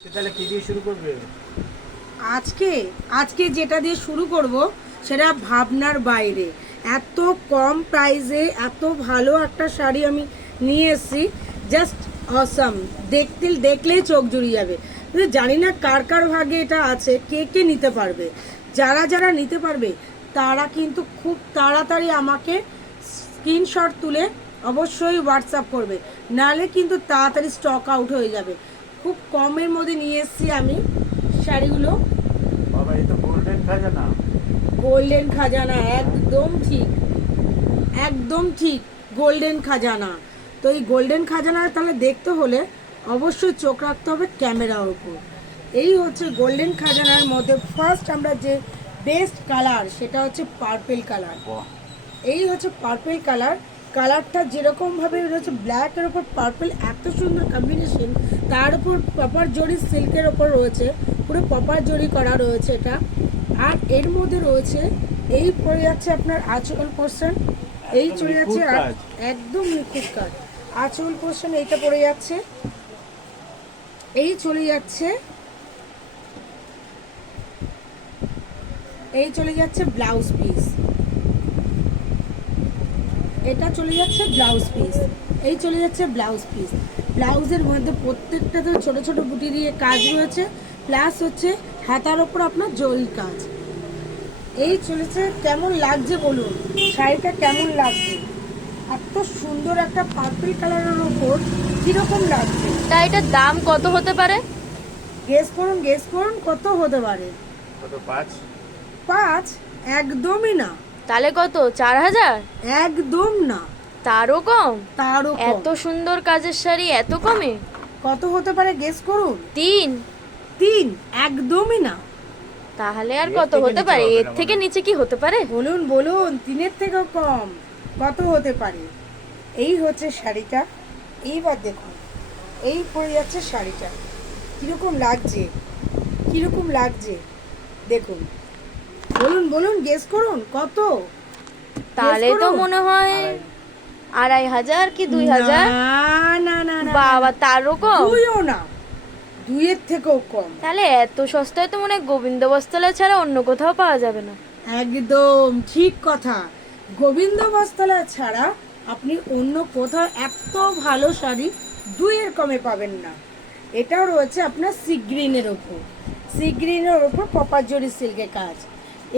তাহলে কি দিয়ে শুরু করবে? আজকে আজকে যেটা দিয়ে শুরু করব সেটা ভাবনার বাইরে। এত কম প্রাইসে এত ভালো একটা শাড়ি আমি নিয়ে এসেছি, জাস্ট অসাম। দেখলেই চোখ জুড়িয়ে যাবে। কিন্তু জানি না কার কার ভাগে এটা আছে, কে কে নিতে পারবে। যারা যারা নিতে পারবে তারা কিন্তু খুব তাড়াতাড়ি আমাকে স্ক্রিনশট তুলে অবশ্যই হোয়াটসঅ্যাপ করবে, নাহলে কিন্তু তাড়াতাড়ি স্টক আউট হয়ে যাবে। খুব কমের মধ্যে নিয়ে এসেছি আমি শাড়িগুলো। বাবা, এই তো গোল্ডেন খাজানা। গোল্ডেন খাজানা, একদম ঠিক, একদম ঠিক, গোল্ডেন খাজানা। তো এই গোল্ডেন খাজানা তাহলে দেখতে হলে অবশ্যই চোখ রাখতে হবে ক্যামেরার উপর। এই হচ্ছে গোল্ডেন খাজানার মধ্যে ফার্স্ট আমরা যে বেস্ট কালার সেটা হচ্ছে পার্পেল কালার। বাহ, এই হচ্ছে পার্পেল কালার। কালারটা যেরকমভাবে হচ্ছে ব্ল্যাকের ওপর পার্পেল, এত সুন্দর কম্বিনেশন। তার উপর পপার জরি সিল্কের ওপর রয়েছে, পুরো পপার জরি করা রয়েছে এটা। আর এর মধ্যে রয়েছে এই পড়ে যাচ্ছে আপনার আঁচল পোর্শন, এই চলে যাচ্ছে নিখুঁত কাজ। একদম নিখুঁত কাজ। আঁচল পোর্শন এইটা পড়ে যাচ্ছে, এই চলে যাচ্ছে, এই চলে যাচ্ছে ব্লাউজ পিস, এটা চলে যাচ্ছে ব্লাউজ পিস, এই চলে যাচ্ছে ব্লাউজ পিস। ব্লাউজের মধ্যে প্রত্যেকটাতে ছোট ছোট বুটি দিয়ে কাজ রয়েছে, প্লাস হচ্ছে হাতার ওপর আপনার জরি কাজ। এই চলেছে। কেমন লাগছে বলুন, শাড়িটা কেমন লাগছে? এত সুন্দর একটা পার্পল কালারের ওপর কিরকম লাগছে? তা এটার দাম কত হতে পারে? গেস করুন, গেস করুন কত হতে পারে? কত? 5? 5? একদমই না, তাহলে কত, 4,000? একদম না, তারও কম? তারও কম। এত সুন্দর কাজের শাড়ি এত কমে? কত হতে পারে গেস করুন? 3? 3? একদমই না। তাহলে আর এর কত থেকে হতে নিচে পারে? হবে এর না থেকে মনে হয়। নিচে কি হতে পারে? বলুন বলুন, 3-এর থেকেও কম কত হতে পারে? এই হচ্ছে শাড়িটা। এইবার দেখুন, এই পরে যাচ্ছে শাড়িটা, কিরকম লাগছে, কিরকম লাগছে দেখুন। বলুন বলুন, গেস করুন কত? তাহলে তো করুন। মনে হয় 2,500 কি 2,000? না না না না, বাবা, তারও কম? 2ও না, 2-এর থেকেও কম। তাহলে এত সস্তায় তো মনে হয় গোবিন্দ বস্ত্রালয় ছাড়া অন্য কোথাও পাওয়া যাবে না। একদম ঠিক কথা। গোবিন্দ বস্ত্রালয় ছাড়া আপনি অন্য কোথাও এত ভালো শাড়ি 2-এর কমে পাবেন না। এটাও রয়েছে আপনার সি গ্রিনের ওপর, সি গ্রিনের ওপর পপার জরি সিল্কের কাজ।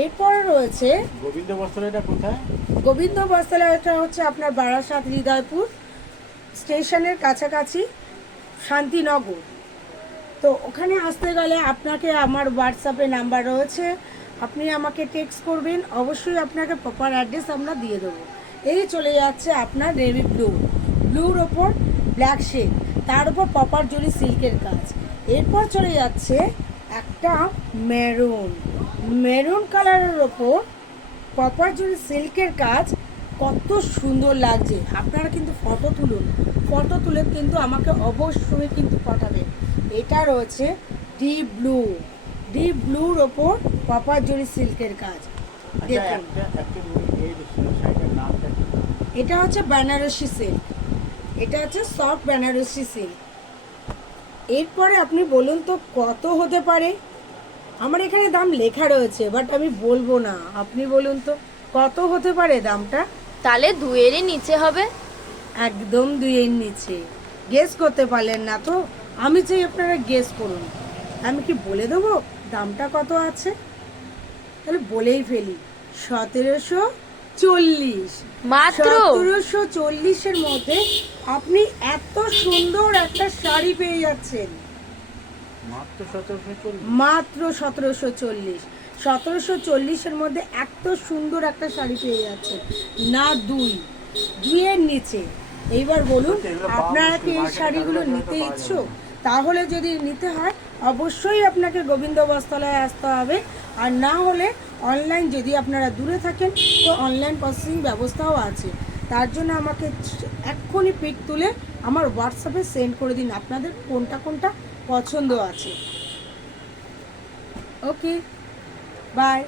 এরপরে রয়েছে গোবিন্দ বস্ত্রালয়টা কোথায়? গোবিন্দ বস্ত্রালয়টা হচ্ছে আপনার বারাসাত হৃদয়পুর স্টেশনের কাছাকাছি, শান্তিনগর। তো ওখানে আসতে গেলে আপনাকে আমার হোয়াটসঅ্যাপে নাম্বার রয়েছে, আপনি আমাকে টেক্সট করবেন, অবশ্যই আপনাকে প্রপার অ্যাড্রেস আমরা দিয়ে দেবো। এই চলে যাচ্ছে আপনার নেভি ব্লু, ব্লুর ওপর ব্ল্যাক শেড, তার উপর প্রপার জরি সিল্কের কাজ। এরপর চলে যাচ্ছে একটা মেরুন, মেরুন কালারের ওপর প্রপার জরি সিল্কের কাজ। কত সুন্দর লাগছে! আপনারা কিন্তু ফটো তুলুন, ফটো তুলে কিন্তু আমাকে অবশ্যই কিন্তু পাঠাবেন। এটা রয়েছে ডিপ ব্লু, ডিপ ব্লুর ওপর প্রপার জরি সিল্কের কাজ। আচ্ছা, দেখুন, এই শাড়িটার নামটা কি? এটা হচ্ছে বেনারসি সিল্ক, এটা হচ্ছে সফট বেনারসি সিল্ক। এরপরে আপনি বলুন তো কত হতে পারে? আমার এখানে দাম লেখা রয়েছে, বাট আমি বলবো না। আপনি বলুন তো কত হতে পারে দামটা? তাহলে 2-এরই নিচে হবে? একদম 2-এর নিচে। গেস করতে পারলেন না তো? আমি চাই আপনারা গেস করুন। আমি কি বলে দেবো দামটা কত আছে? তাহলে বলেই ফেলি, 1740। মাত্র? 1740-এর মধ্যে আপনি এত সুন্দর একটা শাড়ি পেয়ে যাচ্ছেন। মাত্র 1740? মাত্র 1740। 1740-এর মধ্যে এত সুন্দর একটা শাড়ি পেয়ে যাচ্ছেন, না 2-এর নিচে। এইবার বলুন, এগুলো পাওয়া আপনারা কি মুশকিল, এই মার্কেটে শাড়িগুলো কারোর কাছে নিতে পাওয়া যাবে ইচ্ছুক? না। তাহলে যদি নিতে হয় অবশ্যই আপনাকে গোবিন্দ বস্ত্রালয়ে আসতে হবে। আর না হলে অনলাইন, যদি আপনারা দূরে থাকেন তো অনলাইন প্রসেসিং ব্যবস্থাও আছে। তার জন্য আমাকে এক্ষুনি পিক তুলে আমার হোয়াটসঅ্যাপে সেন্ড করে দিন আপনাদের কোনটা কোনটা পছন্দ আছে। ওকে, বাই।